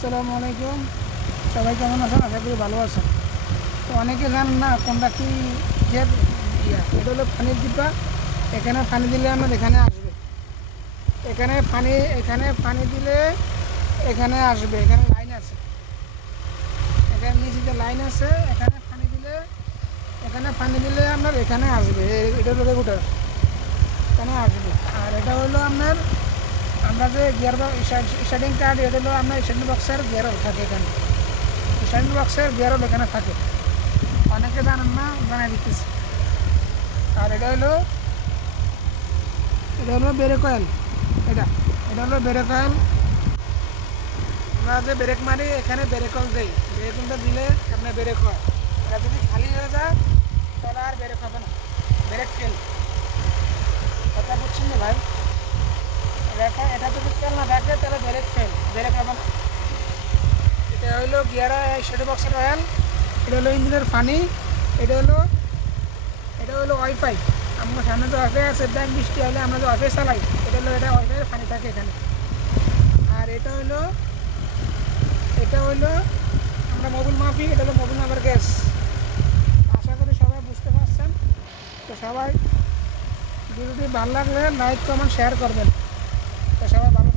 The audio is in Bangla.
আসসালামু আলাইকুম। সবাই কেমন আছেন? আশা করি ভালো আছেন। তো অনেকে জানেন না কোনটা কি এর এটা হলো পানির ডিব্বা। এখানে পানি দিলে আমার এখানে আসবে, এখানে পানি দিলে এখানে আসবে। এখানে লাইন আছে, এখানে নিচে লাইন আছে। এখানে পানি দিলে আপনার এখানে আসবে। এটা হলো রেগুলেটর, এখানে আসবে। আর এটা হলো আপনার আমরা যে গিয়ার স্টার্টিং কার্ড, এটা হলো আপনার স্টার্টিং বক্সের গিয়ারও থাকে এখানে। স্টার্টিং বক্সের গিয়ারও এখানে থাকে, অনেকে জানেন না, জানাই দিতেছি। আর এটা হলো ব্রেক অয়েল। এটা এটা হলো ব্রেক অয়েল। আমরা যে ব্রেক মারি এখানে ব্রেক অয়েল দিই। ব্রেক অয়েলটা দিলে আপনার ব্রেক হয়। এটা যদি খালি হয়ে যায় তাহলে আর ব্রেক হবে না, ব্রেক ফেল। কথা বুঝছেন না ভাই? এটা যদি তেল না থাকে তাহলে ব্রেক হবে না। এটা হইলো গিয়ার স্টার্টিং বক্সের অয়েল। এটা হলো ইঞ্জিনের পানি। এটা হলো এটা হলো ওয়াইফাই। আমরা সামনে যে ওয়াইফাই আছে, ব্যাংক বৃষ্টি হলে আমরা যে ওয়াইফাই চালাই, এটা ওয়াইফাইয়ের পানি থাকে এখানে। আর এটা হইলো আমরা মোবিল মাপি। এটা হলো মোবিল মাপার গ্যাস। আশা করি সবাই বুঝতে পারছেন। তো সবাই ভিডিওটি ভালো লাগলে লাইক কমেন্ট শেয়ার করবেন। তো সবাই ভালো